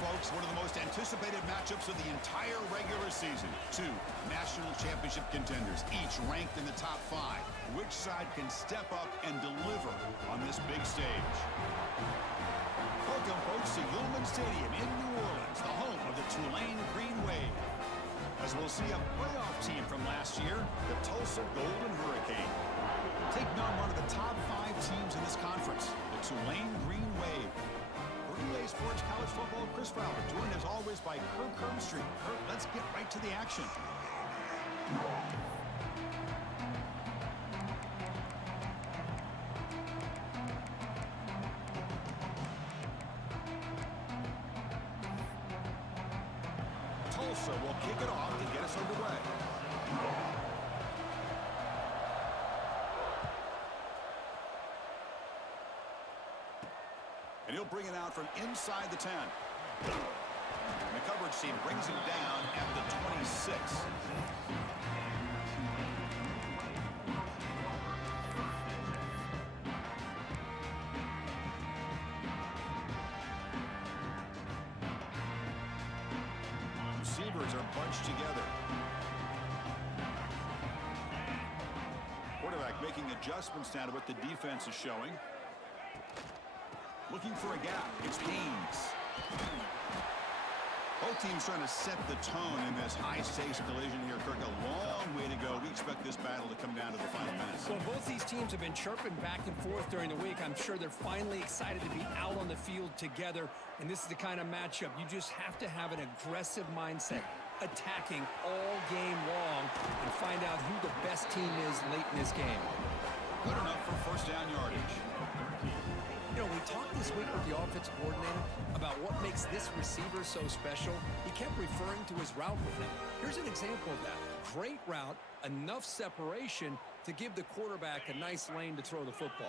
folks, one of the most anticipated matchups of the entire regular season. Two national championship contenders, each ranked in the top 5. Which side can step up and deliver on this big stage? Welcome, folks, to Yulman Stadium in New Orleans, the home of the Tulane Green Wave. As we'll see a playoff team from last year, the Tulsa Golden Hurricane, taking on one of the top 5 teams in this conference, the Tulane Green Wave. EA Sports College Football, Chris Fowler, joined as always by Kirk Hermstreet. Kirk, let's get right to the action. Tulsa will kick it off to get us underway. And he'll bring it out from inside the 10. And the coverage team brings him down at the 26. Receivers are bunched together. Quarterback making adjustments now to what the defense is showing. Looking for a gap. It's Haynes. Both teams trying to set the tone in this high-stakes collision here, Kirk. A long way to go. We expect this battle to come down to the final minutes. Well, both these teams have been chirping back and forth during the week. I'm sure they're finally excited to be out on the field together. And this is the kind of matchup you just have to have an aggressive mindset, attacking all game long, and find out who the best team is late in this game. Good enough for first down yardage. You know, we talked this week with the offensive coordinator about what makes this receiver so special. He kept referring to his route with him. Here's an example of that. Great route, enough separation to give the quarterback a nice lane to throw the football.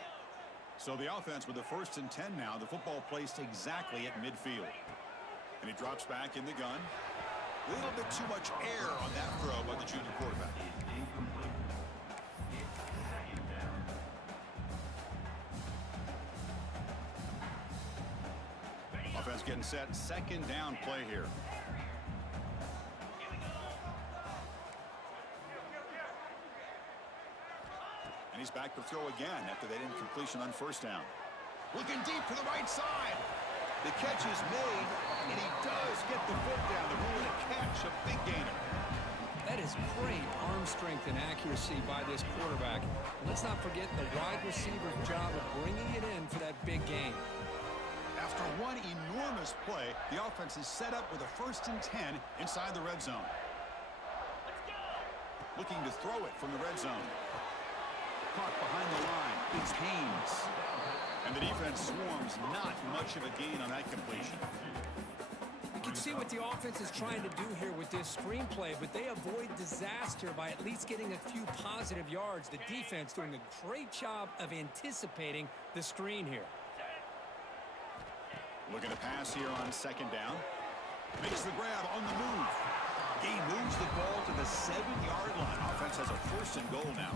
So the offense with the 1st and 10 now, the football placed exactly at midfield. And he drops back in the gun. A little bit too much air on that throw by the junior quarterback. Offense getting set. 2nd down play here. And he's back to throw again after that incompletion on 1st down. Looking deep to the right side. The catch is made, and he does get the foot down. The rule to catch, a big gainer. That is great arm strength and accuracy by this quarterback. Let's not forget the wide receiver's job of bringing it in for that big gain. After one enormous play, the offense is set up with a 1st and 10 inside the red zone. Looking to throw it from the red zone. Caught behind the line. It's Haynes. And the defense swarms. Not much of a gain on that completion. You can see what the offense is trying to do here with this screenplay, but they avoid disaster by at least getting a few positive yards. The defense doing a great job of anticipating the screen here. Looking to pass here on 2nd down. Makes the grab on the move. He moves the ball to the 7-yard line. Offense has a 1st and goal now.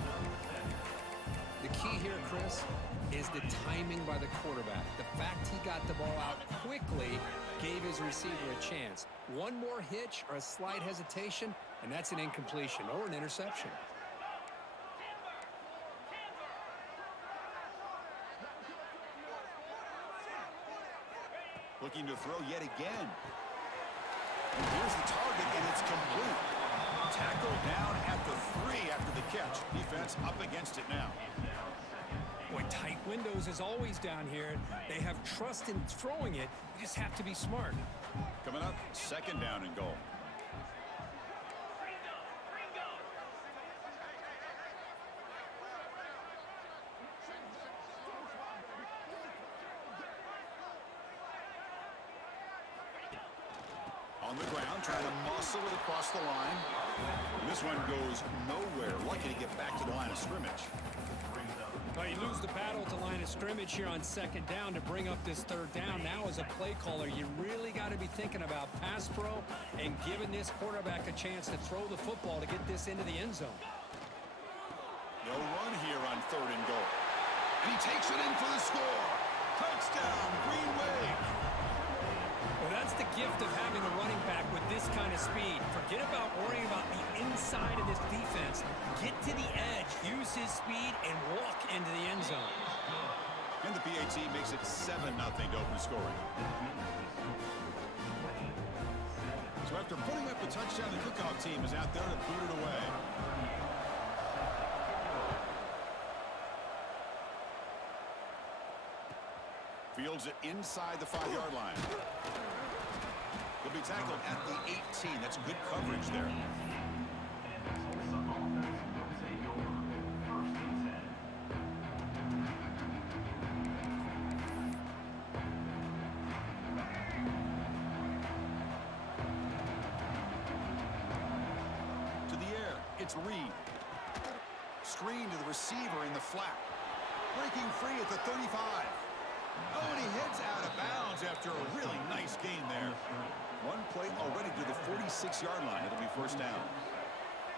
The key here, Chris, is the timing by the quarterback. The fact he got the ball out quickly gave his receiver a chance. One more hitch or a slight hesitation, and that's an incompletion or an interception. Looking to throw yet again. And here's the target, and it's complete. Tackled down at the 3 after the catch. Defense up against it now. Boy, tight windows as always down here. They have trust in throwing it. You just have to be smart. Coming up, 2nd down and goal. On the ground, trying to muscle it across the line. And this one goes nowhere. Lucky to get back to the line of scrimmage. Well, you lose the battle at the line of scrimmage here on 2nd down to bring up this 3rd down. Now as a play caller, you really got to be thinking about pass pro and giving this quarterback a chance to throw the football to get this into the end zone. No run here on 3rd and goal. And he takes it in for the score. Touchdown, Green Wave. Well, Well, that's the gift of having a running back with this kind of speed. Forget about worrying about the inside of this defense. Get to the edge, use his speed, and walk into the end zone. And the BAT makes it 7-0 to open scoring. So after putting up a touchdown, the kickoff team is out there to boot it away. Fields it inside the 5-yard line. He'll be tackled at the 18. That's good coverage there. To the air, it's Reed. Screen to the receiver in the flat. Breaking free at the 35. Oh, and he heads out of bounds after a really nice gain there. One play already to the 46-yard line. It'll be first down.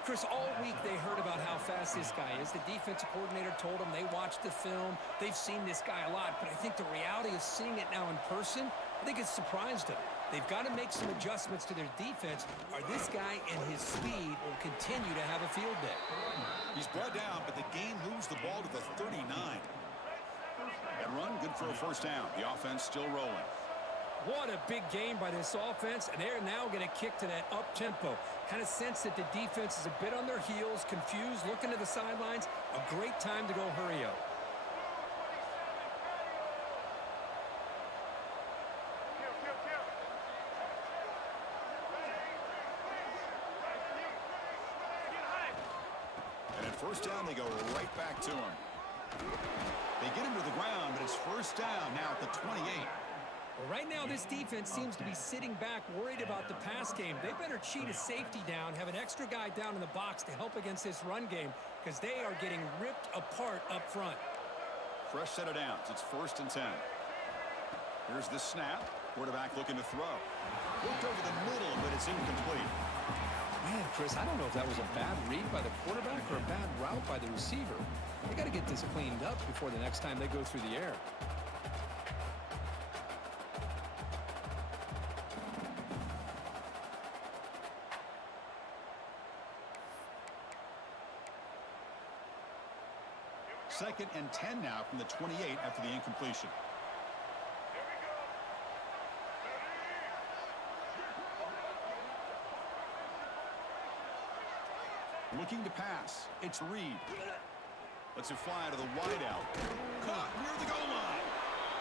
Chris, all week they heard about how fast this guy is. The defensive coordinator told them they watched the film. They've seen this guy a lot, but I think the reality of seeing it now in person, I think it's surprised them. They've got to make some adjustments to their defense, or this guy and his speed will continue to have a field day. He's brought down, but the game moves the ball to the 39. That run, good for a first down. The offense still rolling. What a big game by this offense, and they're now going to kick to that up-tempo. Kind of sense that the defense is a bit on their heels, confused, looking to the sidelines. A great time to go hurry up. And at first down, they go right back to him. They get him to the ground, but it's first down now at the 28. Well, right now, this defense seems to be sitting back, worried about the pass game. They better cheat a safety down, have an extra guy down in the box to help against this run game, because they are getting ripped apart up front. Fresh set of downs. It's first and 10. Here's the snap. Quarterback looking to throw. Looked over the middle, but it's incomplete. Man, Chris, I don't know if that was a bad read by the quarterback or a bad route by the receiver. They got to get this cleaned up before the next time they go through the air. Second and 10 now from the 28 after the incompletion. Looking to pass. It's Reed. Lets it fly to the wideout. Caught near the goal line.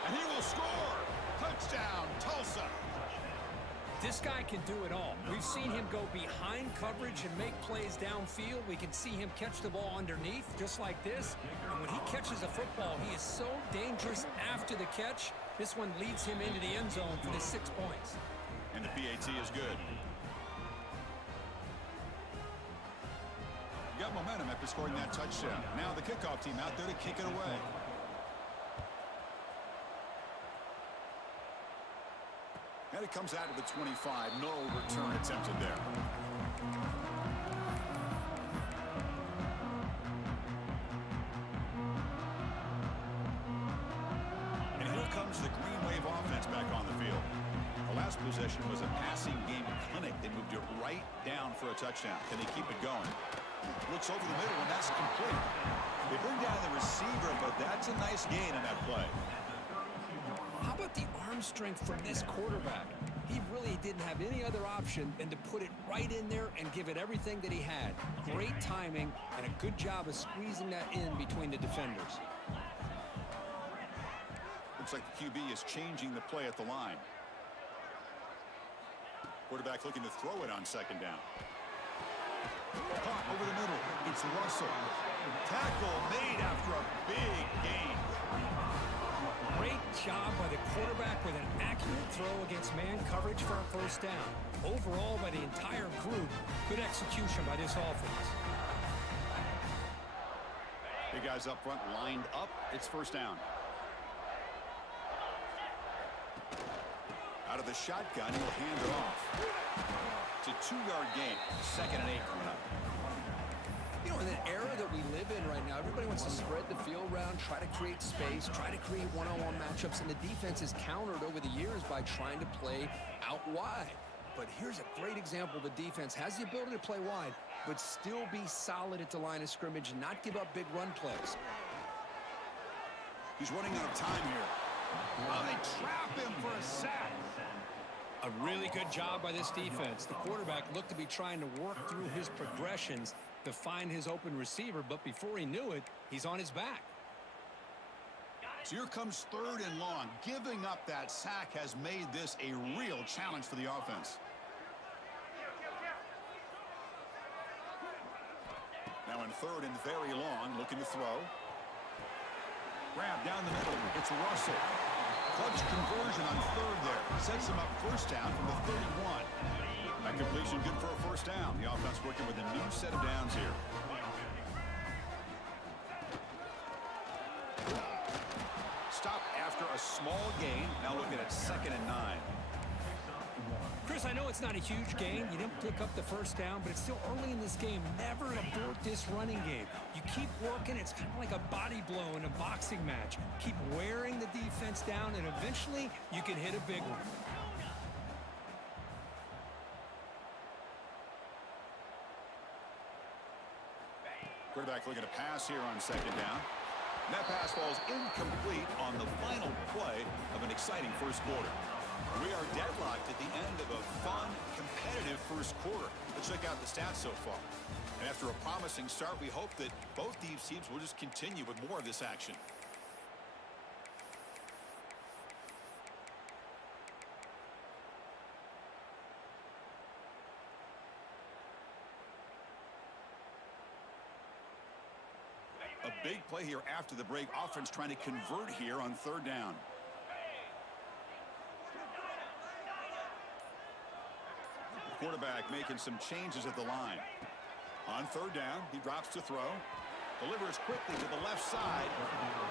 And he will score. Touchdown, Tulsa. This guy can do it all. We've seen him go behind coverage and make plays downfield. We can see him catch the ball underneath, just like this. And when he catches a football, he is so dangerous after the catch. This one leads him into the end zone for the 6 points. And the PAT is good. Got momentum after scoring that touchdown. Now the kickoff team out there to kick it away. And it comes out to the 25. No return attempted there. And here comes the Green Wave offense back on the field. The last possession was a passing game clinic. They moved it right down for a touchdown. Can they keep it going? Looks over the middle, and that's complete. They bring down the receiver, but that's a nice gain on that play. How about the arm strength from this quarterback? He really didn't have any other option than to put it right in there and give it everything that he had. Great timing and a good job of squeezing that in between the defenders. Looks like the QB is changing the play at the line. Quarterback looking to throw it on second down. Caught over the middle. It's Russell. Tackle made after a big gain. Great job by the quarterback with an accurate throw against man coverage for a first down. Overall, by the entire group, good execution by this offense. Big guys up front lined up. It's first down. Out of the shotgun, he'll hand it off. It's a 2-yard gain. Second and 8 coming up. You You know, in the era that we live in right now, everybody wants to spread the field around, try to create space, try to create one-on-one matchups, and the defense has countered over the years by trying to play out wide. But here's a great example. The defense has the ability to play wide, but still be solid at the line of scrimmage and not give up big run plays. He's running out of time here. Oh, they trap him for a sack. A really good job by this defense. The quarterback looked to be trying to work through his progressions to find his open receiver, but before he knew it, he's on his back. So here comes 3rd and long. Giving up that sack has made this a real challenge for the offense. Now in 3rd and very long, looking to throw. Grab down the middle. It's Russell. Clutch conversion on 3rd there. Sets him up 1st down from the 31. That completion good for a 1st down. The offense working with a new set of downs here. Stop after a small gain. Now looking at 2nd and 9. Chris, I know it's not a huge gain. You didn't pick up the 1st down, but it's still early in this game. Never abort this running game. You keep working. It's kind of like a body blow in a boxing match. Keep wearing the defense down, and eventually you can hit a big one. Quarterback looking to pass here on 2nd down. And that pass falls incomplete on the final play of an exciting 1st quarter. We are deadlocked at the end of a fun, competitive 1st quarter. Let's check out the stats so far. And after a promising start, we hope that both these teams will just continue with more of this action. A big play here after the break. Offense trying to convert here on 3rd down. Quarterback making some changes at the line. On 3rd down, he drops to throw. Delivers quickly to the left side.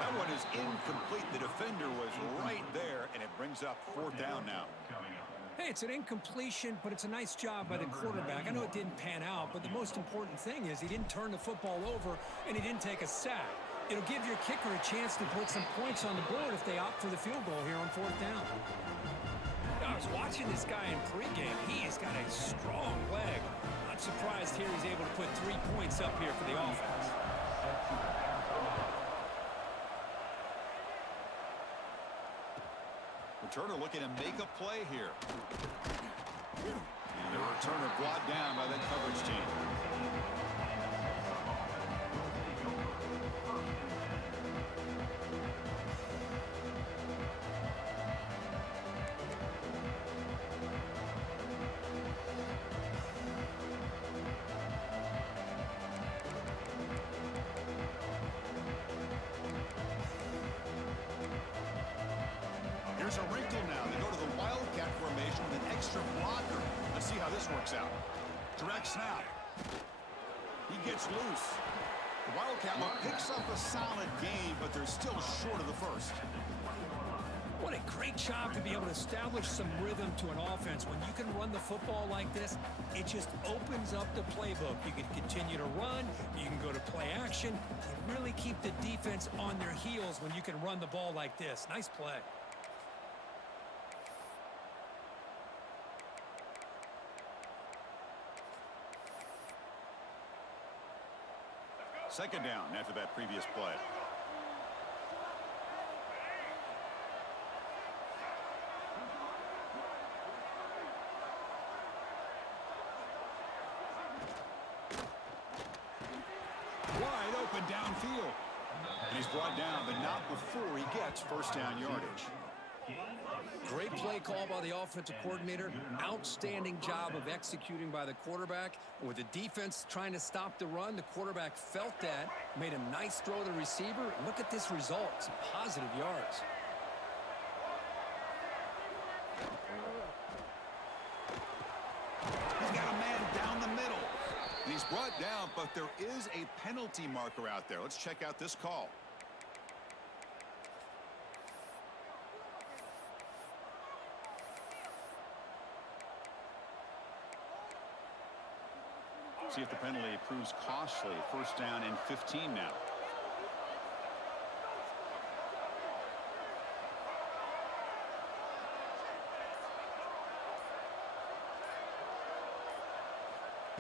That one is incomplete. The defender was right there, and it brings up 4th down now. Hey, it's an incompletion, but it's a nice job by the quarterback. I know it didn't pan out, but the most important thing is he didn't turn the football over, and he didn't take a sack. It'll give your kicker a chance to put some points on the board if they opt for the field goal here on 4th down. I was watching this guy in pregame. He's got a strong leg. Not surprised here he's able to put 3 points up here for the offense. Returner looking to make a play here. And the returner brought down by that coverage team. Here's a wrinkle now. They go to the Wildcat formation with an extra blocker. Let's see how this works out. Direct snap. He gets loose. The Wildcat picks up a solid gain, but they're still short of the 1st. What a great job to be able to establish some rhythm to an offense. When you can run the football like this, it just opens up the playbook. You can continue to run. You can go to play action. You really keep the defense on their heels when you can run the ball like this. Nice play. 2nd down after that previous play. Wide open downfield. And he's brought down, but not before he gets 1st down yardage. Great play call by the offensive coordinator. Outstanding job of executing by the quarterback. With the defense trying to stop the run, the quarterback felt that, made a nice throw to the receiver. Look at this result. Some positive yards. He's got a man down the middle. And he's brought down, but there is a penalty marker out there. Let's check out this call. See if the penalty proves costly. First down and 15 now.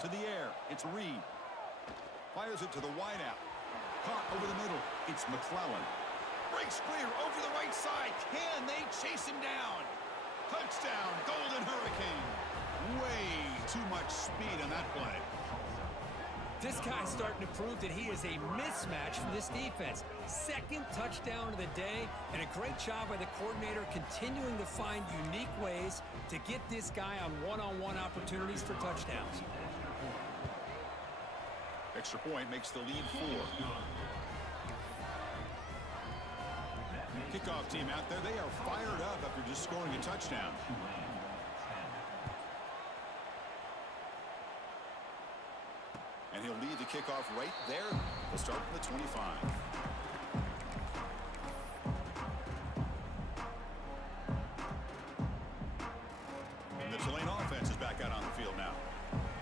To the air, it's Reed. Fires it to the wideout. Caught over the middle, it's McClellan. Breaks clear over the right side. Can they chase him down? Touchdown, Golden Hurricane. Way too much speed on that play. This guy's starting to prove that he is a mismatch from this defense. Second touchdown of the day, and a great job by the coordinator continuing to find unique ways to get this guy on one-on-one opportunities for touchdowns. Extra point makes the lead 4. Kickoff team out there, they are fired up after just scoring a touchdown. And he'll lead the kickoff right there. We'll start from the 25. And the Tulane offense is back out on the field now.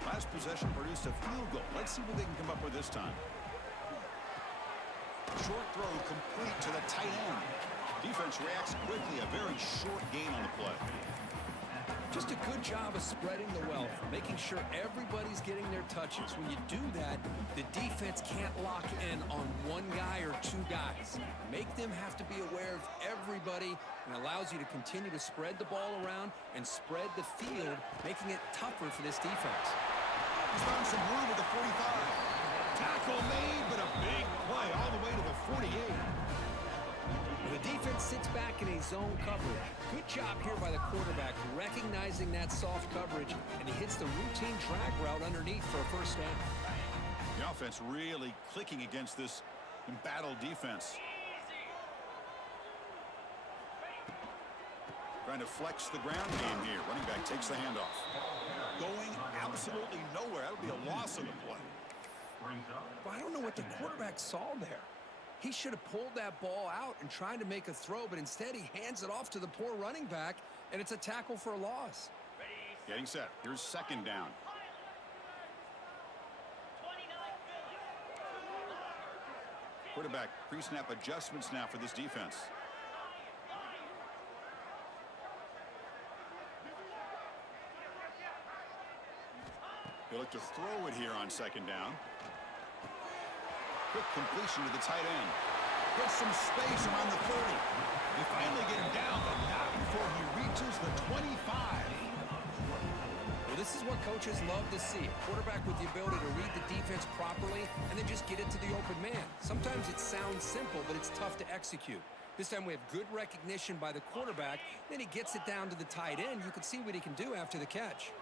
Last possession produced a field goal. Let's see what they can come up with this time. Short throw complete to the tight end. Defense reacts quickly. A very short gain on the play. Just a good job of spreading the wealth, making sure everybody's getting their touches. When you do that, the defense can't lock in on one guy or two guys. Make them have to be aware of everybody, and allows you to continue to spread the ball around and spread the field, making it tougher for this defense. He's found some room at the 45. Tackle made, but a big play all the way to the 48. The defense sits back in a zone coverage. Good job here by the quarterback, recognizing that soft coverage, and he hits the routine drag route underneath for a first down. The offense really clicking against this embattled defense. Trying to flex the ground game here. Running back takes the handoff. Going absolutely nowhere. That'll be a loss of the play. But I don't know what the quarterback saw there. He should have pulled that ball out and tried to make a throw, but instead he hands it off to the poor running back, and it's a tackle for a loss. Getting set. Here's second down. Quarterback pre-snap adjustments now for this defense. He'll look to throw it here on second down. Quick completion to the tight end. Gets some space around the 30. They finally get him down, but not before he reaches the 25. Well, this is what coaches love to see. A quarterback with the ability to read the defense properly and then just get it to the open man. Sometimes it sounds simple, but it's tough to execute. This time we have good recognition by the quarterback. Then he gets it down to the tight end. You can see what he can do after the catch.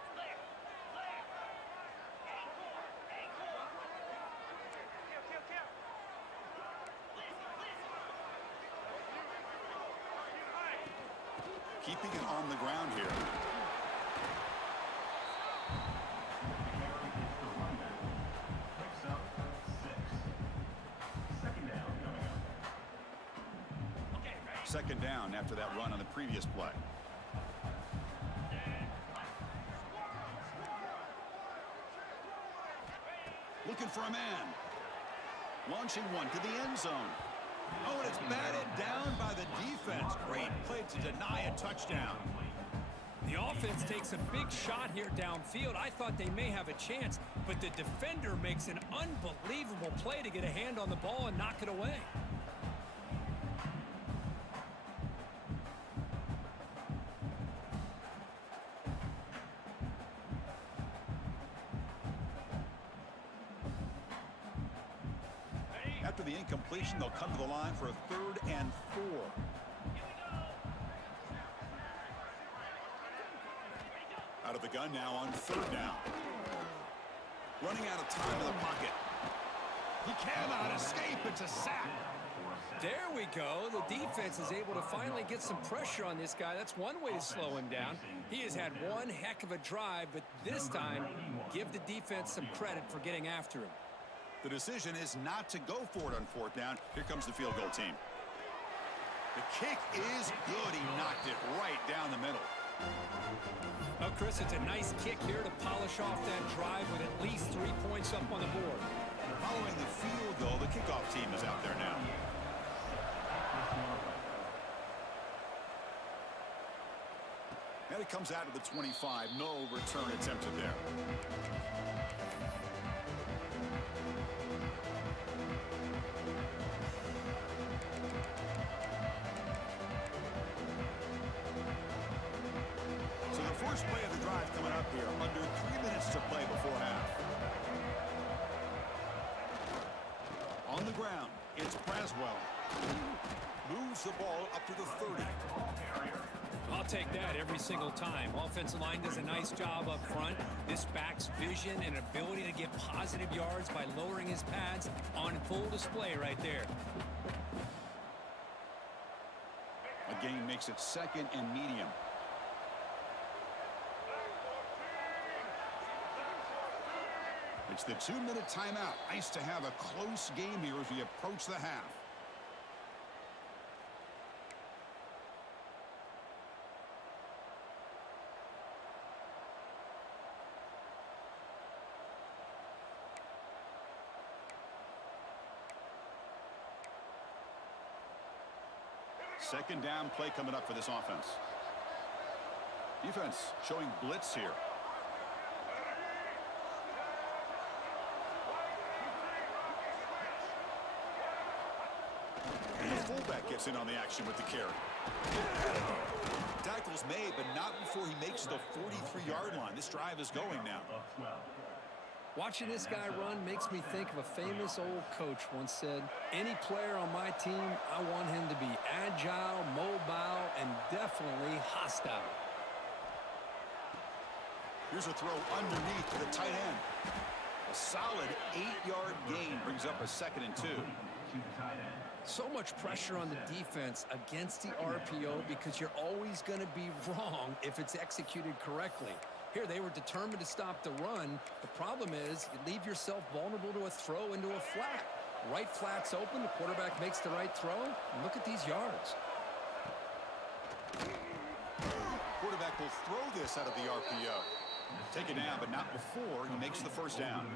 Keeping it on the ground here. Second down after that run on the previous play. Looking for a man. Launching one to the end zone. Oh, and it's batted down by the defense. Great play to deny a touchdown. The offense takes a big shot here downfield. I thought they may have a chance, but the defender makes an unbelievable play to get a hand on the ball and knock it away. After the incompletion, they'll come to the line for a 3rd and 4. Out of the gun now on 3rd down. Running out of time in the pocket. He cannot escape. It's a sack. There we go. The defense is able to finally get some pressure on this guy. That's one way to slow him down. He has had one heck of a drive, but this time, give the defense some credit for getting after him. The decision is not to go for it on 4th down. Here comes the field goal team. The kick is good. He knocked it right down the middle. Well, Chris, it's a nice kick here to polish off that drive with at least 3 points up on the board. Following the field goal, the kickoff team is out there now. And it comes out of the 25. No return attempted there. So the first play of the drive coming up here. Under 3 minutes to play before half. On the ground, it's Braswell. Moves the ball up to the 30. I'll take that every single time. Offensive line does a nice job up front. This back's vision and ability to get positive yards by lowering his pads on full display right there. A gain makes it second and medium. It's the 2-minute timeout. Nice to have a close game here as we approach the half. Second down play coming up for this offense. Defense showing blitz here. And the fullback gets in on the action with the carry. Tackle's made, but not before he makes the 43-yard line. This drive is going now. Watching this guy run makes me think of a famous old coach once said, any player on my team, I want him to be agile, mobile, and definitely hostile. Here's a throw underneath to the tight end. A solid 8-yard gain brings up a 2nd and 2. So much pressure on the defense against the RPO because you're always going to be wrong if it's executed correctly. Here, they were determined to stop the run. The problem is you leave yourself vulnerable to a throw into a flat. Right flat's open. The quarterback makes the right throw. And look at these yards. Quarterback will throw this out of the RPO. Take it down, but not before he makes the first down.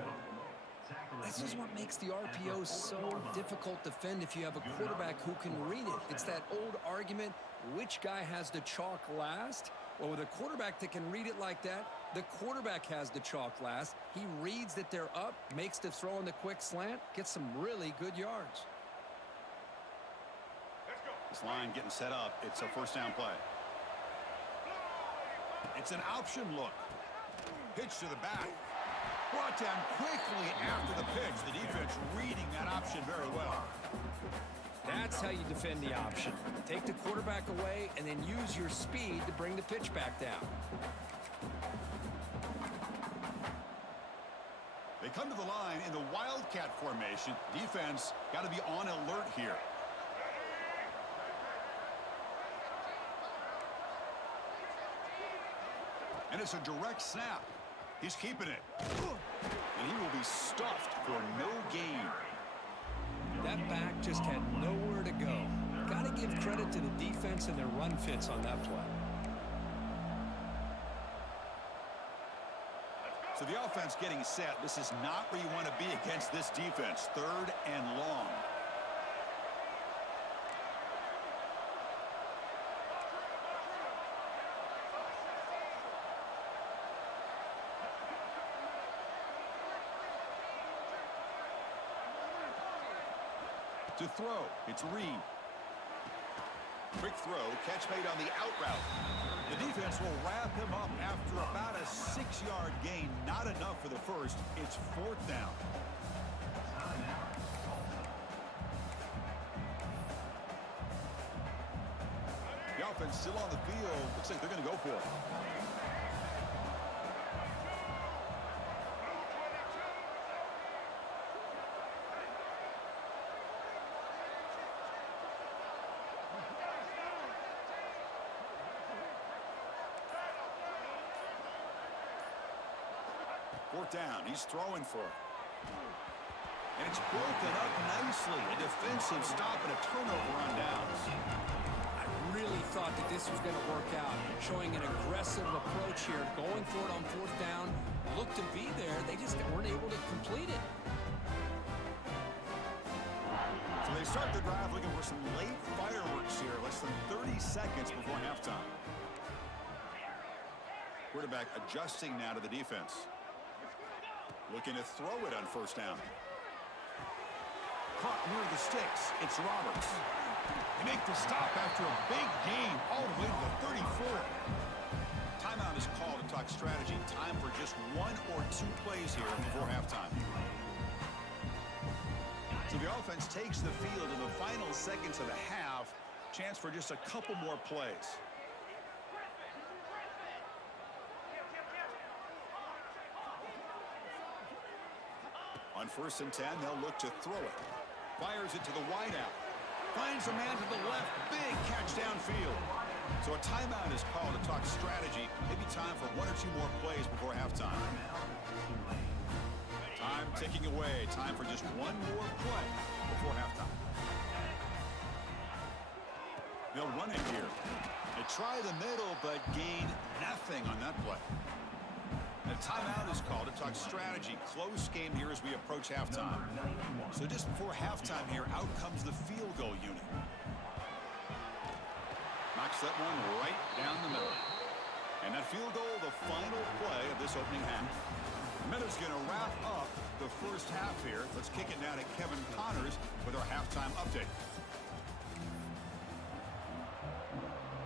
This is what makes the RPO so difficult to defend if you have a quarterback who can read it. It's that old argument, which guy has the chalk last? Well, with a quarterback that can read it like that, the quarterback has the chalk last. He reads that they're up, makes the throw in the quick slant, gets some really good yards. This line getting set up. It's a first down play. It's an option look. Pitch to the back. Brought down quickly after the pitch. The defense reading that option very well. That's how you defend the option. Take the quarterback away and then use your speed to bring the pitch back down. They come to the line in the Wildcat formation. Defense got to be on alert here. And it's a direct snap. He's keeping it. And he will be stuffed for no gain. That back just had nowhere to go. Got to give credit to the defense and their run fits on that play. So the offense getting set. This is not where you want to be against this defense. 3rd and long. To throw, it's Reed. Quick throw, catch made on the out route. The defense will wrap him up after about a 6-yard gain. Not enough for the first. It's 4th down. The offense still on the field. Looks like they're going to go for it. Fourth down. He's throwing for it. And it's broken up nicely. A defensive stop and a turnover on downs. I really thought thought that this was going to work out, showing an aggressive approach here, going for it on fourth down. Looked to be there. They just weren't able to complete it. So they start the drive looking for some late fireworks here, less than 30 seconds before halftime. Quarterback adjusting now to the defense. Looking to throw it on first down. Caught near the sticks. It's Roberts. They make the stop after a big gain all the way to the 34. Timeout is called to talk strategy. Time for just 1 or 2 plays here before halftime. So the offense takes the field in the final seconds of the half. Chance for just a couple more plays. On 1st and 10, they'll look to throw it. Fires it to the wideout. Finds a man to the left. Big catch downfield. So a timeout is called to talk strategy. Maybe time for 1 or 2 more plays before halftime. Time ticking away. Time for just 1 more play before halftime. They'll run it here. They try the middle, but gain nothing on that play. A timeout is called to talk strategy. Close game here as we approach halftime. So just before halftime here, out comes the field goal unit. Knocks that one right down the middle. And that field goal, the final play of this opening half. Miller's going to wrap up the first half here. Let's kick it now to Kevin Connors with our halftime update.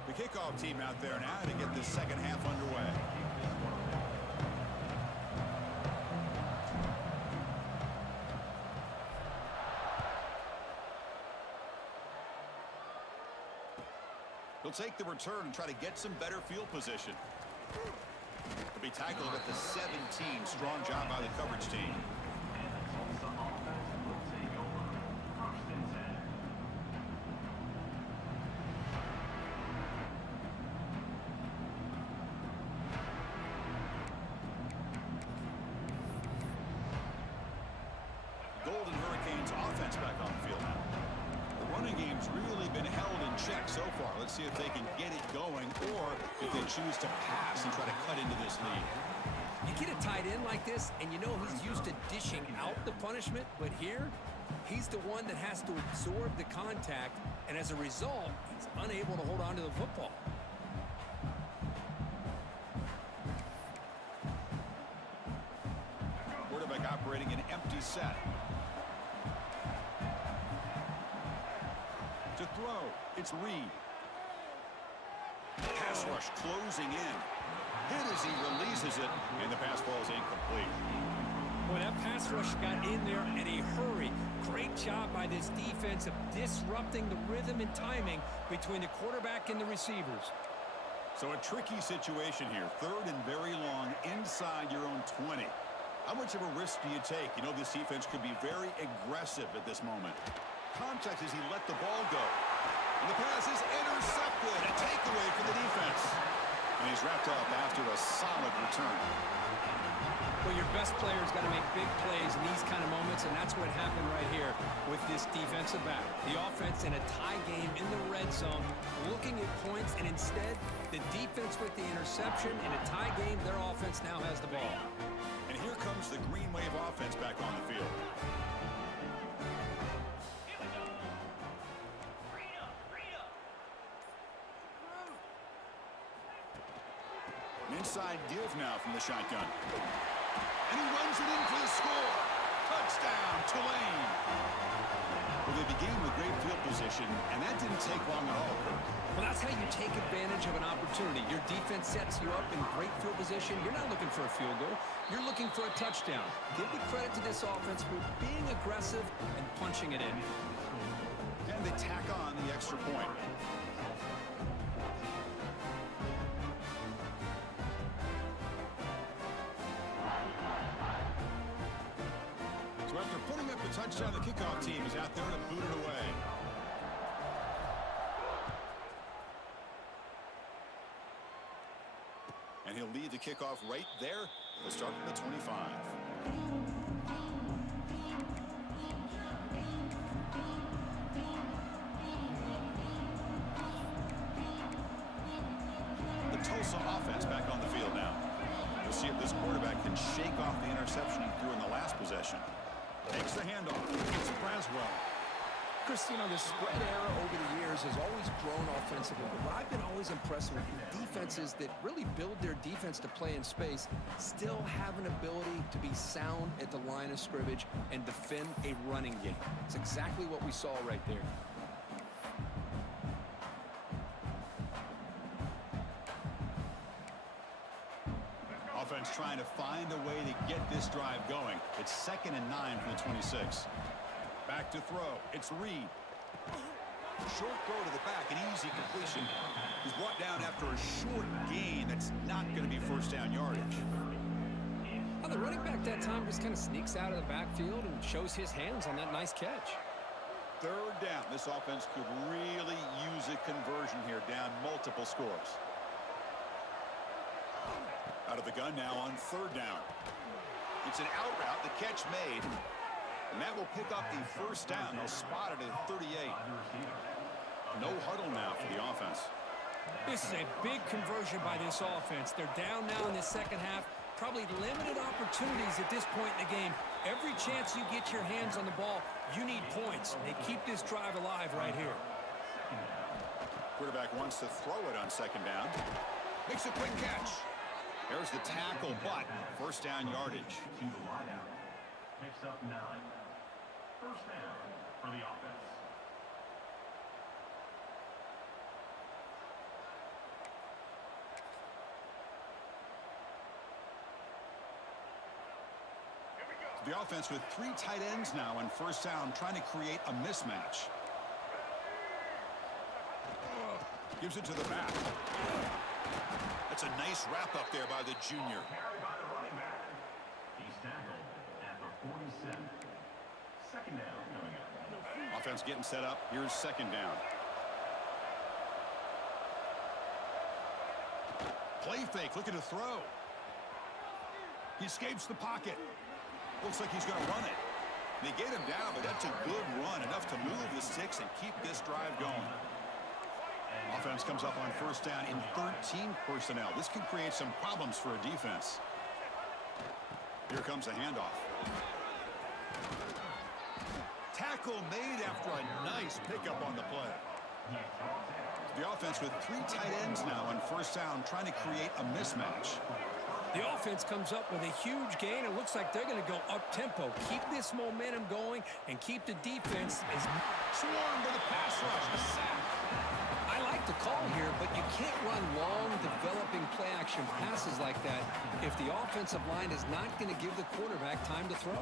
The kickoff team out there now to get this second half underway. He'll take the return and try to get some better field position. He'll be tackled at the 17. Strong job by the coverage team. Golden Hurricanes offense back on the field now. The running game's really been held in check so far. Let's see if they can get it going or if they choose to pass and try to cut into this lead. You get a tight end like this, and you know he's used to dishing out the punishment, but here, he's the one that has to absorb the contact, and as a result, he's unable to hold on to the football. Quarterback operating an empty set. To throw, it's Reed. Pass rush closing in. Hit as he releases it, and the pass ball is incomplete. Boy, that pass rush got in there in a hurry. Great job by this defense of disrupting the rhythm and timing between the quarterback and the receivers. So a tricky situation here. 3rd and very long inside your own 20. How much of a risk do you take? You know this defense could be very aggressive at this moment. Contact as he let the ball go. And the pass is intercepted. A takeaway for the defense. And he's wrapped up after a solid return. Well, your best player's got to make big plays in these kind of moments, and that's what happened right here with this defensive back. The offense in a tie game in the red zone, looking at points, and instead, the defense with the interception. In a tie game, their offense now has the ball. And here comes the Green Wave offense back on the field. Inside give now from the shotgun. And he runs it in for the score. Touchdown, Tulane. Well, they began with great field position, and that didn't take long at all, Kurt. Well, that's how you take advantage of an opportunity. Your defense sets you up in great field position. You're not looking for a field goal. You're looking for a touchdown. Give the credit to this offense for being aggressive and punching it in. And they tack on the extra point. So after putting up the touchdown, the kickoff team is out there to boot it away. And he'll lead the kickoff right there. They'll start from the 25. can shake off the interception he threw in the last possession. Takes the handoff. It's Braswell. Chris, you know, the spread era over the years has always grown offensively, but what I've been always impressed with defenses that really build their defense to play in space still have an ability to be sound at the line of scrimmage and defend a running game. It's exactly what we saw right there. Offense trying to find a way to get this drive going. It's 2nd and 9 from the 26. Back to throw. It's Reed. Short throw to the back, an easy completion. He's brought down after a short gain that's not going to be first down yardage. Well, the running back that time just kind of sneaks out of the backfield and shows his hands on that nice catch. 3rd down. This offense could really use a conversion here, down multiple scores. Out of the gun now on 3rd down. It's an out route. The catch made. And that will pick up the first down. They'll spot it at 38. No huddle now for the offense. This is a big conversion by this offense. They're down now in the second half. Probably limited opportunities at this point in the game. Every chance you get your hands on the ball, you need points. They keep this drive alive right here. Quarterback wants to throw it on 2nd down. Makes a quick catch. There's the tackle, but first down yardage. Picks up 9. First down for the offense. The offense with 3 tight ends now on first down, trying to create a mismatch. Gives it to the back. That's a nice wrap up there by the junior. Carried by the running back. He's tackled at the 47. 2nd down coming up. Offense getting set up. Here's 2nd down. Play fake, looking to throw. He escapes the pocket. Looks like he's going to run it. They get him down, but that's a good run, enough to move the sticks and keep this drive going. Offense comes up on first down in 13 personnel. This can create some problems for a defense. Here comes a handoff. Tackle made after a nice pickup on the play. The offense with 3 tight ends now on first down, trying to create a mismatch. The offense comes up with a huge gain. It looks like they're going to go up-tempo. Keep this momentum going and keep the defense as Swarm to the pass rush. A sack. I like the call here, but you can't run long, developing play-action passes like that if the offensive line is not going to give the quarterback time to throw.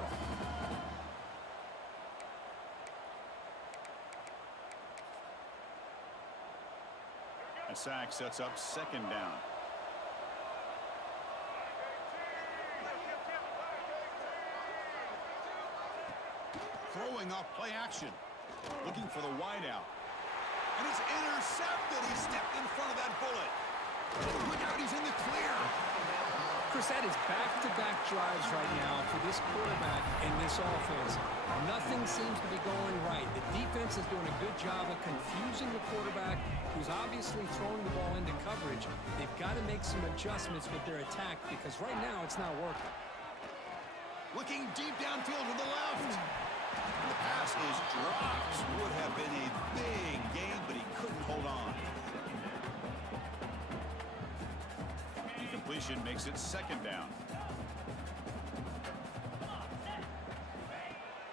A sack sets up 2nd down. Throwing off play action. Looking for the wideout. And it's intercepted. He stepped in front of that bullet. Look out, he's in the clear. Chris, that is back-to-back drives right now for this quarterback and this offense. Nothing seems to be going right. The defense is doing a good job of confusing the quarterback, who's obviously throwing the ball into coverage. They've got to make some adjustments with their attack because right now it's not working. Looking deep downfield to the left. And the pass is dropped. Would have been a big gain, but he couldn't hold on. Incompletion makes it 2nd down.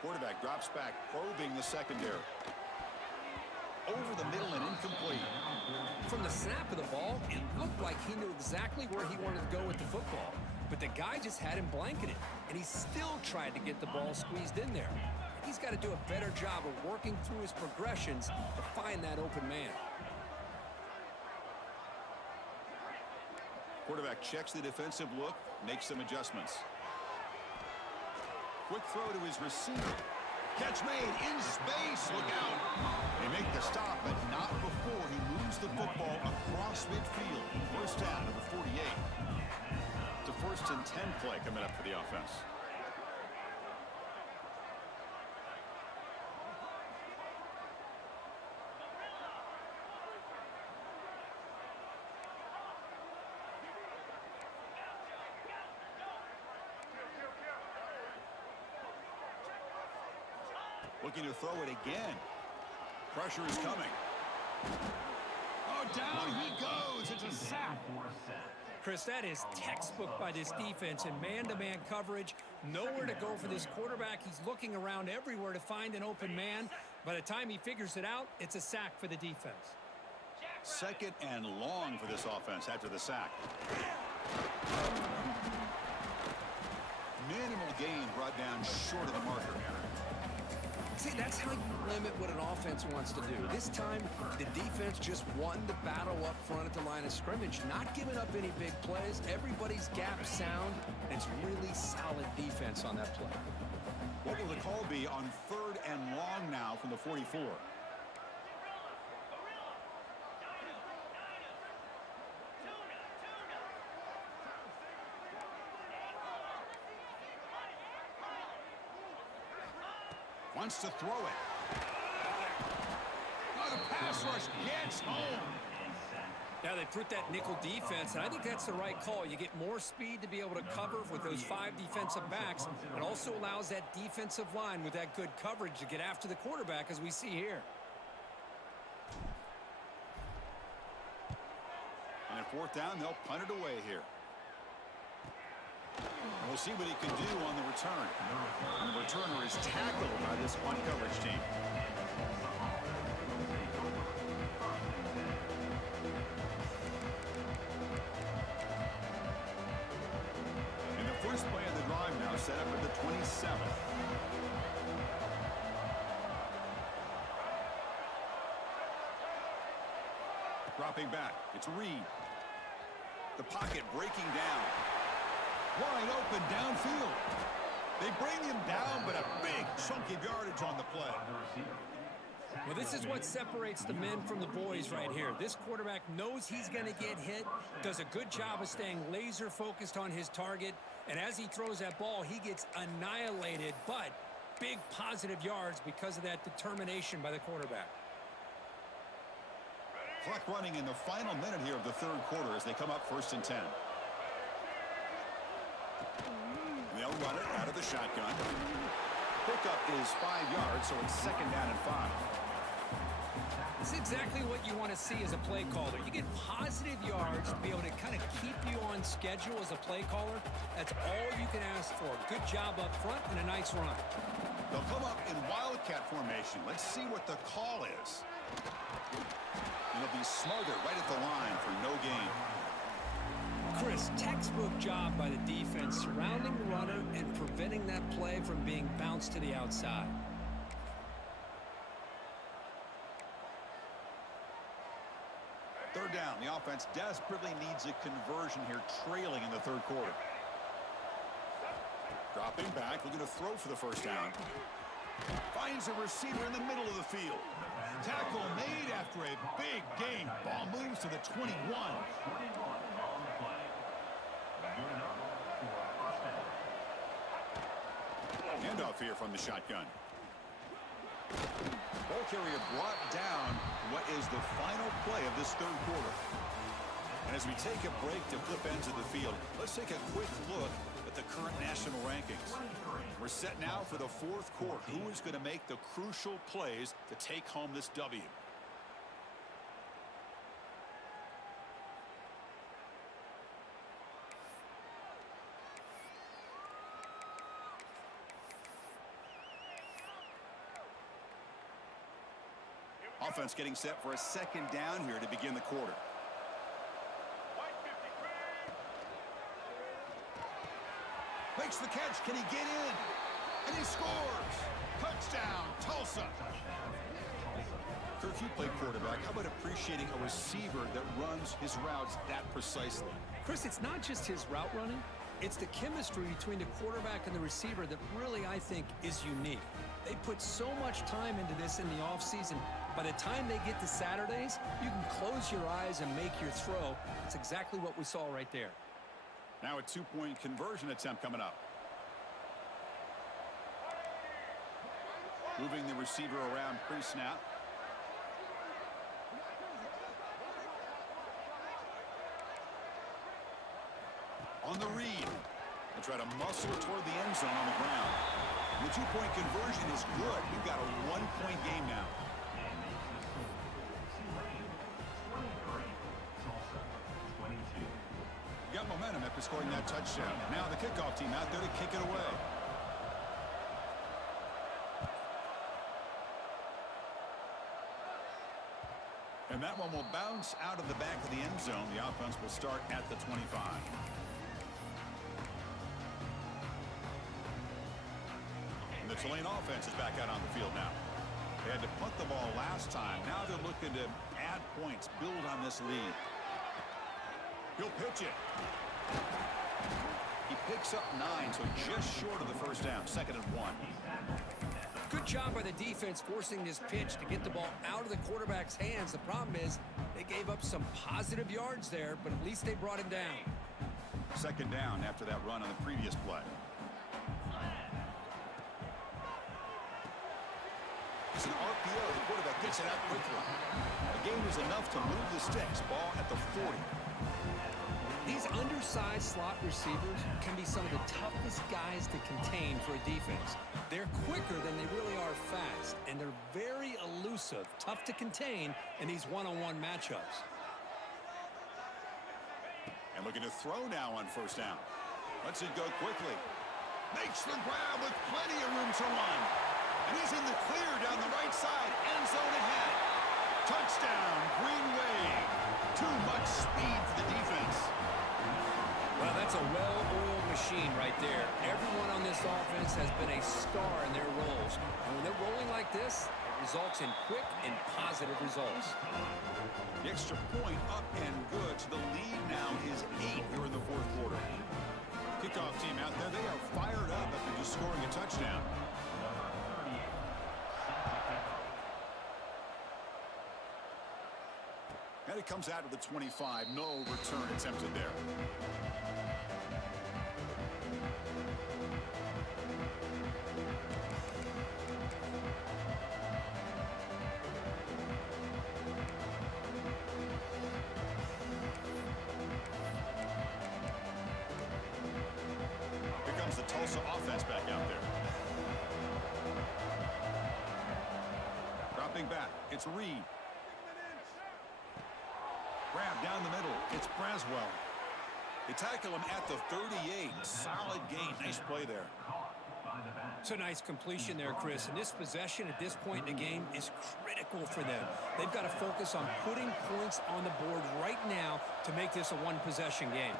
Quarterback drops back, probing the secondary. Over the middle and incomplete. From the snap of the ball, it looked like he knew exactly where he wanted to go with the football. But the guy just had him blanketed, and he still tried to get the ball squeezed in there. He's got to do a better job of working through his progressions to find that open man. Quarterback checks the defensive look, makes some adjustments. Quick throw to his receiver. Catch made in space. Look out. They make the stop, but not before he moves the football across midfield. First down to the 48. It's a 1st and 10 play coming up for the offense. Looking to throw it again. Pressure is coming. Oh, down he goes. It's a sack. Chris, that is textbook by this defense in man-to-man coverage. Nowhere to go for this quarterback. He's looking around everywhere to find an open man. By the time he figures it out, it's a sack for the defense. 2nd and long for this offense after the sack. Minimal gain brought down short of the marker. See, that's how you limit what an offense wants to do. This time, the defense just won the battle up front at the line of scrimmage, not giving up any big plays. Everybody's gap sound, and it's really solid defense on that play. What will the call be on 3rd and long now from the 44? Wants to throw it. Oh, the pass rush gets home. Now they put that nickel defense, and I think that's the right call. You get more speed to be able to cover with those 5 defensive backs. It also allows that defensive line with that good coverage to get after the quarterback, as we see here. And at 4th down, they'll punt it away here. We'll see what he can do on the return. And the returner is tackled by this punt coverage team. And the first play of the drive now set up at the 27. Dropping back, it's Reed. The pocket breaking down. Wide open downfield. They bring him down, but a big chunk of yardage on the play. Well, this is what separates the men from the boys right here. This quarterback knows he's going to get hit, does a good job of staying laser focused on his target, and as he throws that ball, he gets annihilated, but big positive yards because of that determination by the quarterback. Clock running in the final minute here of the 3rd quarter as they come up 1st and 10. They'll run it out of the shotgun. Pickup is 5 yards, so it's 2nd down and 5. It's exactly what you want to see as a play caller. You get positive yards to be able to kind of keep you on schedule as a play caller. That's all you can ask for. Good job up front and a nice run. They'll come up in wildcat formation. Let's see what the call is. It'll be smothered right at the line for no gain. Chris, textbook job by the defense surrounding the runner and preventing that play from being bounced to the outside. Third down. The offense desperately needs a conversion here, trailing in the 3rd quarter. Dropping back, looking to throw for the 1st down. Finds a receiver in the middle of the field. Tackle made after a big gain. Ball moves to the 21. Handoff here from the shotgun. Ball carrier brought down what is the final play of this 3rd quarter. And as we take a break to flip ends of the field, let's take a quick look at the current national rankings. We're set now for the 4th quarter. Who is going to make the crucial plays to take home this W? Offense getting set for a 2nd down here to begin the quarter. Makes the catch. Can he get in? And he scores. Touchdown, Tulsa. Kirk, you play quarterback. How about appreciating a receiver that runs his routes that precisely? Chris, it's not just his route running. It's the chemistry between the quarterback and the receiver that really, I think, is unique. They put so much time into this in the offseason. By the time they get to Saturdays, you can close your eyes and make your throw. It's exactly what we saw right there. Now a 2-point conversion attempt coming up. Moving the receiver around pre-snap. On the read. They try to muscle it toward the end zone on the ground. The two-point conversion is good. We've got a one-point game now. And makes the score. Tulane 23, Tulsa 22. Got momentum after scoring that touchdown. Now the kickoff team out there to kick it away. And that one will bounce out of the back of the end zone. The offense will start at the 25. And the Tulane offense is back out on the field now. They had to punt the ball last time. Now they're looking to add points, build on this lead. He'll pitch it. He picks up 9, so just short of the first down. 2nd and 1. Good job by the defense forcing this pitch to get the ball out of the quarterback's hands. The problem is they gave up some positive yards there, but at least they brought him down. 2nd down after that run on the previous play. It's an RPO. The quarterback gets it out quickly. The game is enough to move the sticks. Ball at the 40. These undersized slot receivers can be some of the toughest guys to contain for a defense. They're quicker than they really are fast, and they're very elusive, tough to contain in these one-on-one matchups. And looking to throw now on 1st down. Lets it go quickly. Makes the grab with plenty of room to run. And he's in the clear down the right side. End zone ahead. Touchdown, Green Wave. Too much speed for the defense. Well, that's a well-oiled machine right there. Everyone on this offense has been a star in their roles. And when they're rolling like this, it results in quick and positive results. The extra point up and good. So the lead now is 8 here in the 4th quarter. Kickoff team out there. They are fired up after just scoring a touchdown. And it comes out of the 25. No return attempted there. Here comes the Tulsa offense back out there. Dropping back. It's Reed. Grab down the middle. It's Braswell. They tackle him at the 38. Solid gain. Nice play there. It's a nice completion there, Chris. And this possession at this point in the game is critical for them. They've got to focus on putting points on the board right now to make this a one-possession game.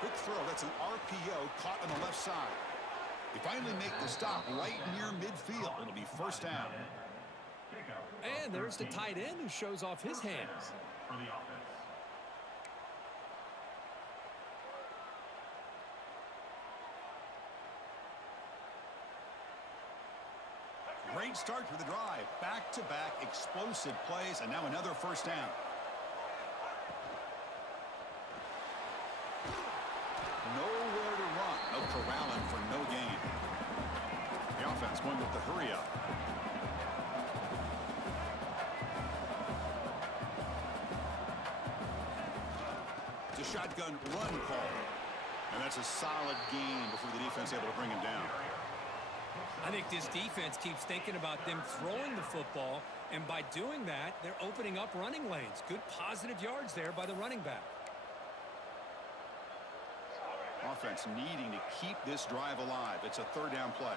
Quick throw. That's an RPO caught on the left side. They finally make the stop right near midfield. It'll be 1st down. And there's the tight end who shows off his hands. For the offense. Great start for the drive. Back-to-back explosive plays, and now another 1st down. Nowhere to run. No corralling for no gain. The offense going with the hurry up. It's a shotgun run call. And that's a solid gain before the defense able to bring him down. I think this defense keeps thinking about them throwing the football, and by doing that, they're opening up running lanes. Good positive yards there by the running back. Offense needing to keep this drive alive. It's a 3rd down play.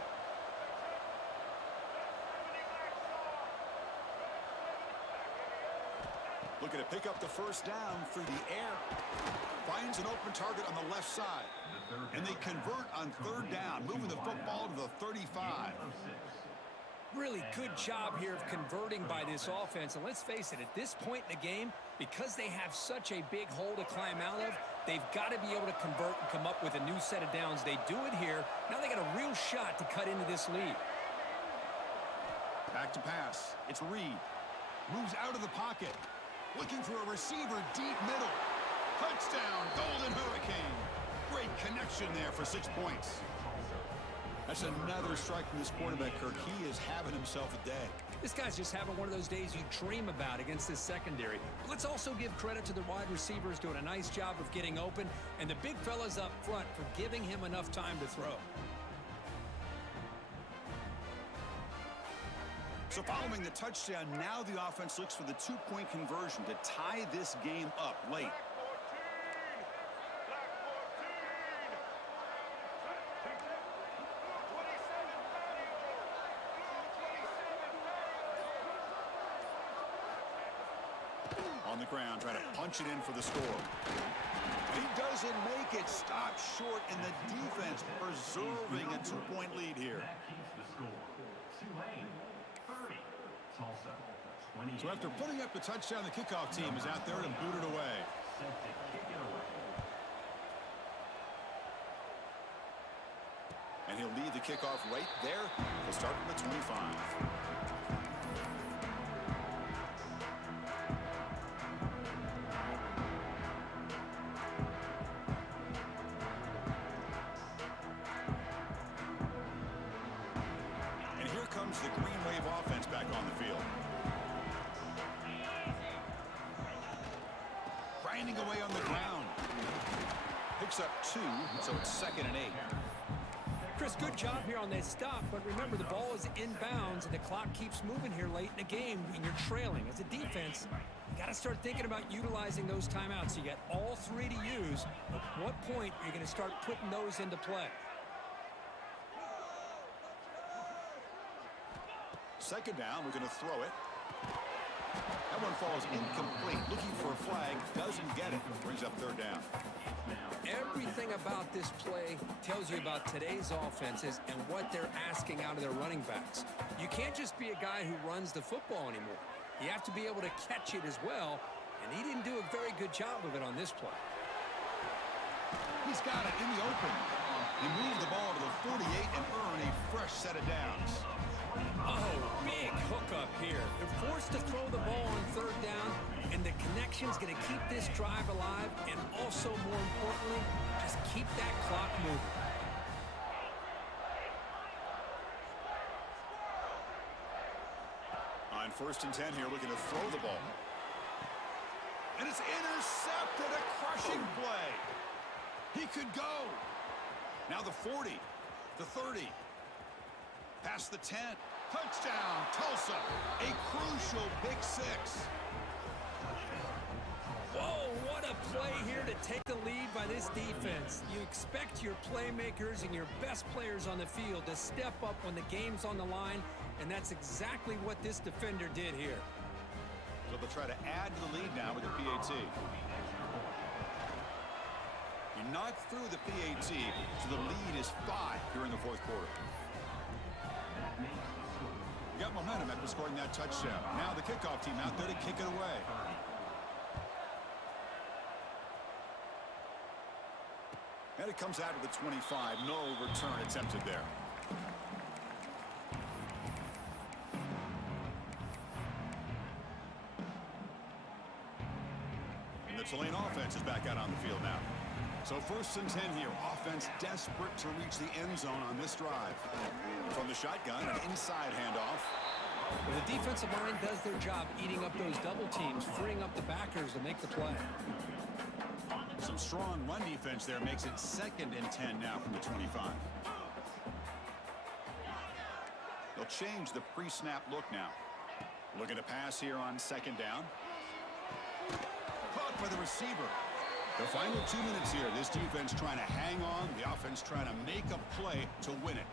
Looking to pick up the 1st down through the air. Finds an open target on the left side. And they convert on 3rd down, moving the football to the 35. Really good job here of converting by this offense. And let's face it, at this point in the game, because they have such a big hole to climb out of, they've got to be able to convert and come up with a new set of downs. They do it here. Now they got a real shot to cut into this lead. Back to pass. It's Reed. Moves out of the pocket. Looking for a receiver deep middle. Touchdown, Golden Hurricane. Great connection there for 6 points. That's another strike from this quarterback, Kirk. He is having himself a day. This guy's just having one of those days you dream about against this secondary. But let's also give credit to the wide receivers doing a nice job of getting open, and the big fellas up front for giving him enough time to throw. So following the touchdown, now the offense looks for the two-point conversion to tie this game up late. On the ground, trying to punch it in for the score. He doesn't make it. Stop short, and the defense preserving a two-point lead here. That keeps the score. Tulane 30. Tulsa 28. So after putting up the touchdown, the kickoff team is out there to boot it away. Set to kick it away. And he'll lead the kickoff right there. He'll start from the 25. The Green Wave offense back on the field. Grinding away on the ground. Picks up 2, so it's 2nd and 8. Chris, good job here on that stop, but remember the ball is inbounds and the clock keeps moving here late in the game and you're trailing. As a defense, you got to start thinking about utilizing those timeouts. You got all 3 to use. At what point are you going to start putting those into play? 2nd down, we're going to throw it. That one falls incomplete. Looking for a flag, doesn't get it. Brings up 3rd down. Everything about this play tells you about today's offenses and what they're asking out of their running backs. You can't just be a guy who runs the football anymore. You have to be able to catch it as well, and he didn't do a very good job of it on this play. He's got it in the open. He moved the ball to the 48 and earned a fresh set of downs. Oh, big hookup here. They're forced to throw the ball on 3rd down, and the connection's going to keep this drive alive, and also, more importantly, just keep that clock moving. On 1st and 10 here, looking to throw the ball. And it's intercepted, a crushing play. He could go. Now the 40, the 30. Past the 10. Touchdown, Tulsa. A crucial pick 6. Whoa, what a play here to take the lead by this defense. You expect your playmakers and your best players on the field to step up when the game's on the line, and that's exactly what this defender did here. So they'll try to add to the lead now with the PAT. You knock through the PAT, so the lead is 5 here in the 4th quarter. Got momentum after scoring that touchdown. Now the kickoff team out there to kick it away. And it comes out of the 25. No return attempted there. And the Tulane offense is back out on the field now. So 1st and 10 here. Offense desperate to reach the end zone on this drive. From the shotgun, an inside handoff. Well, the defensive line does their job eating up those double teams, freeing up the backers to make the play. Some strong run defense there makes it 2nd and 10 now from the 25. They'll change the pre-snap look now. Looking to pass here on 2nd down. Caught by the receiver. The final 2 minutes here. This defense trying to hang on. The offense trying to make a play to win it.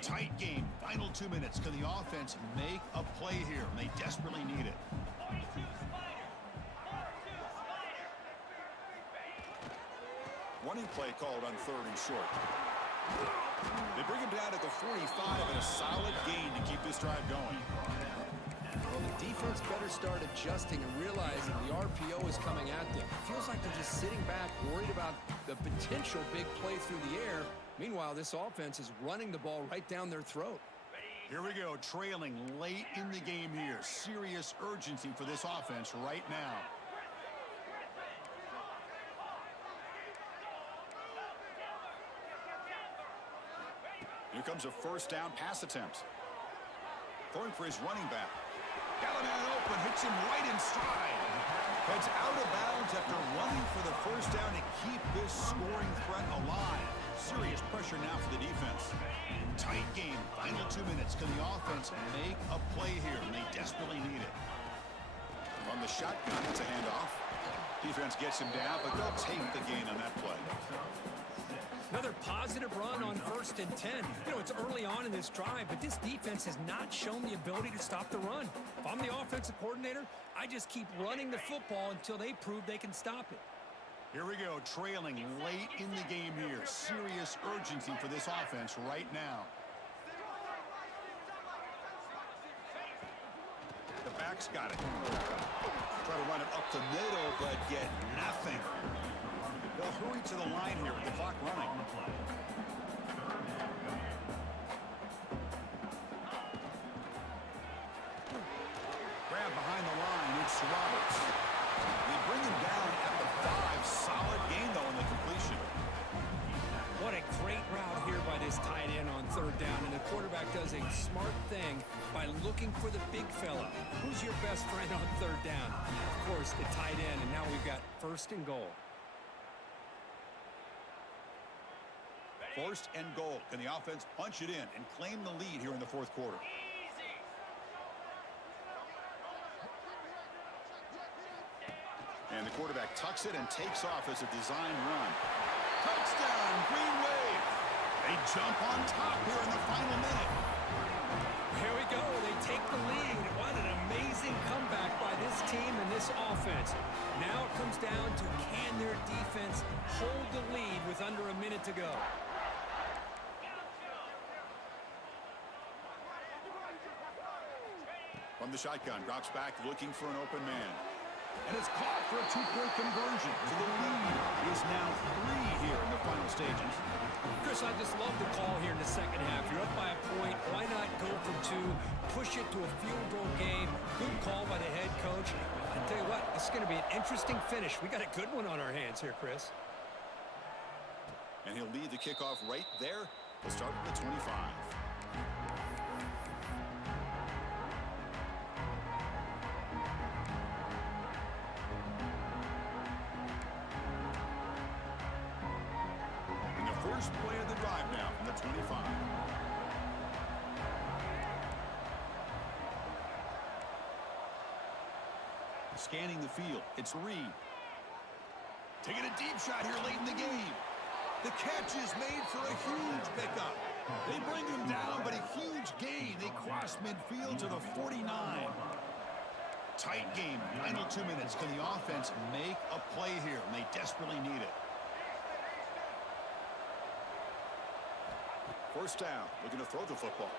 Tight game. Final 2 minutes. Can the offense make a play here? They desperately need it. Running play called on 3rd and short. They bring him down at the 45 and a solid gain to keep this drive going. Well, the defense better start adjusting and realizing the RPO is coming at them. It feels like they're just sitting back, worried about the potential big play through the air. Meanwhile, this offense is running the ball right down their throat. Here we go, trailing late in the game here. Serious urgency for this offense right now. Here comes a 1st down pass attempt. Throwing for his running back. Got a man open, hits him right in stride. Heads out of bounds after running for the first down to keep this scoring threat alive. Serious pressure now for the defense. Tight game, final 2 minutes. Can the offense make a play here? And they desperately need it. From the shotgun, it's a handoff. Defense gets him down, but they'll take the gain on that play. Another positive run on 1st and 10. You know, it's early on in this drive, but this defense has not shown the ability to stop the run. If I'm the offensive coordinator, I just keep running the football until they prove they can stop it. Here we go, trailing late in the game here. Serious urgency for this offense right now. The back's got it. Try to run it up the middle, but get nothing. They'll hurry to the line here with the clock running. Grab behind the line, it's Roberts. They bring him down at the 5. Solid gain, though, in the completion. What a great route here by this tight end on 3rd down, and the quarterback does a smart thing by looking for the big fella. Who's your best friend on 3rd down? Of course, the tight end, and now we've got 1st and goal. 1st and goal. Can the offense punch it in and claim the lead here in the 4th quarter? And the quarterback tucks it and takes off as a design run. Touchdown, Green Wave. They jump on top here in the final minute. Here we go. They take the lead. What an amazing comeback by this team and this offense. Now it comes down to, can their defense hold the lead with under a minute to go? From the shotgun, drops back looking for an open man. And it's caught for a 2-point conversion. So the lead is now 3 here in the final stages. Chris, I just love the call here in the second half. You're up by a point. Why not go for 2, push it to a field goal game? Good call by the head coach. I'll tell you what, this is going to be an interesting finish. We got a good one on our hands here, Chris. And he'll lead the kickoff right there. We'll start with the 25. First play of the drive now from the 25. Scanning the field, it's Reed. Taking a deep shot here late in the game. The catch is made for a huge pickup. They bring him down, but a huge gain. They cross midfield to the 49. Tight game, final 2 minutes. Can the offense make a play here? And they desperately need it. 1st down, looking to throw the football.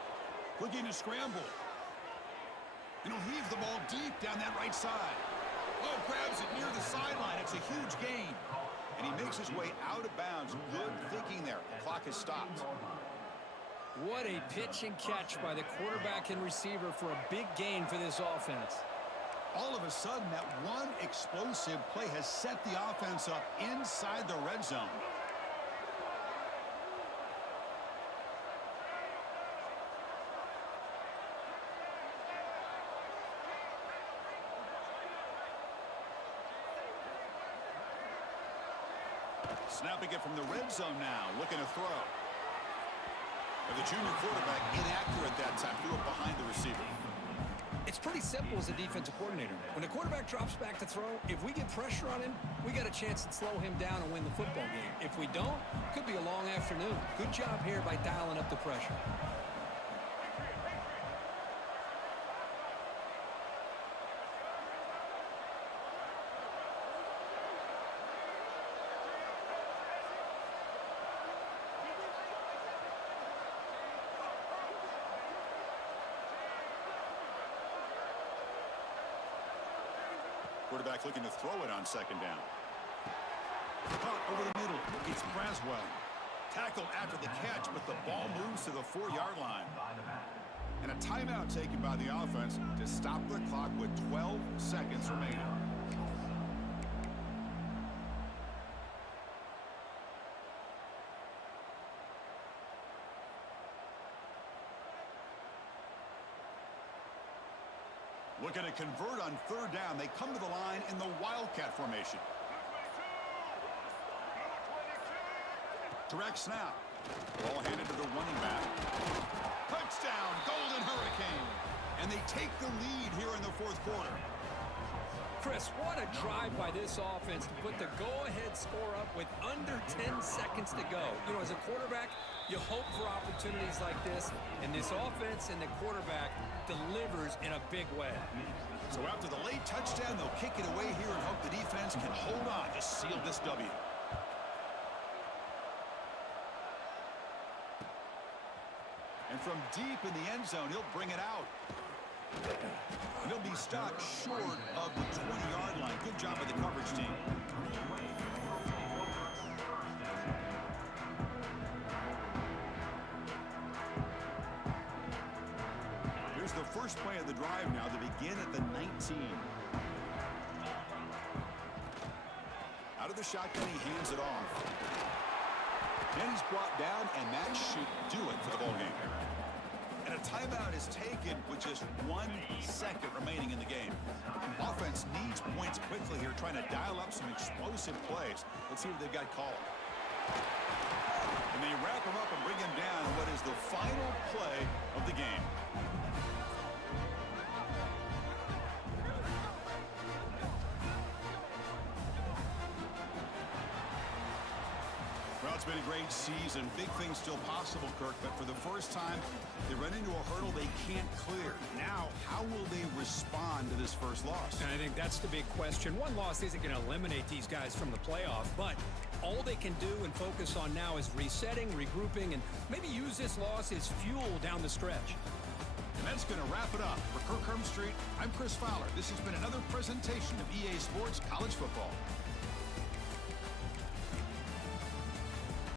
Looking to scramble. And he'll heave the ball deep down that right side. Oh, grabs it near the sideline. It's a huge gain. And he makes his way out of bounds. Good thinking there. The clock has stopped. What a pitch and catch by the quarterback and receiver for a big gain for this offense. All of a sudden, that one explosive play has set the offense up inside the red zone. Snapping it from the red zone now, looking to throw. But the junior quarterback inaccurate that time, threw it behind the receiver. It's pretty simple as a defensive coordinator. When the quarterback drops back to throw, if we get pressure on him, we got a chance to slow him down and win the football game. If we don't, it could be a long afternoon. Good job here by dialing up the pressure. Quarterback looking to throw it on 2nd down. Caught over the middle. It's Braswell. Tackled after the catch, but the ball moves to the 4-yard line. And a timeout taken by the offense to stop the clock with 12 seconds remaining. Looking to convert on third down. They come to the line in the Wildcat formation. Direct snap. Ball handed to the running back. Touchdown, Golden Hurricane. And they take the lead here in the fourth quarter. Chris, what a drive by this offense to put the go-ahead score up with under 10 seconds to go. You know, as a quarterback, you hope for opportunities like this, and this offense and the quarterback delivers in a big way. So after the late touchdown, they'll kick it away here and hope the defense can hold on to seal this W. And from deep in the end zone, he'll bring it out. And he'll be stopped short of the 20-yard line. Good job by the coverage team. Here's the first play of the drive now to begin at the 19. Out of the shotgun, he hands it off. And he's brought down, and that should do it for the ballgame. And a timeout is taken with just 1 second remaining in the game. Offense needs points quickly here, trying to dial up some explosive plays. Let's see what they've got called. And they wrap him up and bring him down in what is the final play of the game. Well, it's been a great season. Big things still possible, Kirk, but for the first time, they run into a hurdle they can't clear. Now, how will they respond to this first loss? And I think that's the big question. One loss isn't going to eliminate these guys from the playoff, but all they can do and focus on now is resetting, regrouping, and maybe use this loss as fuel down the stretch. And that's going to wrap it up. For Kirk Street, I'm Chris Fowler. This has been another presentation of EA Sports College Football.